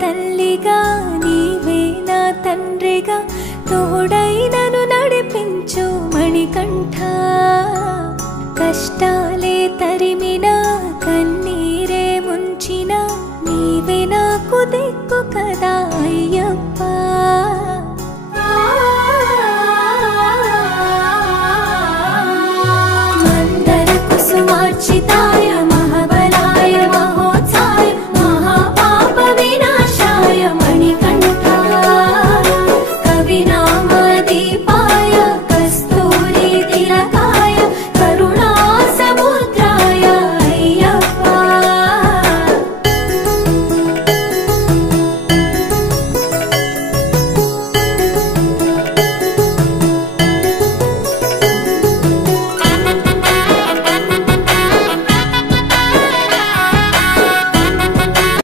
తల్లిగా నీవే నా తండ్రిగా తోడై నన్ను నడిపించు మణికంఠ కష్టాలే తరిమినా కన్నీరే ముంచినా నీవే నాకు దిక్కు కదా అయ్యప్ప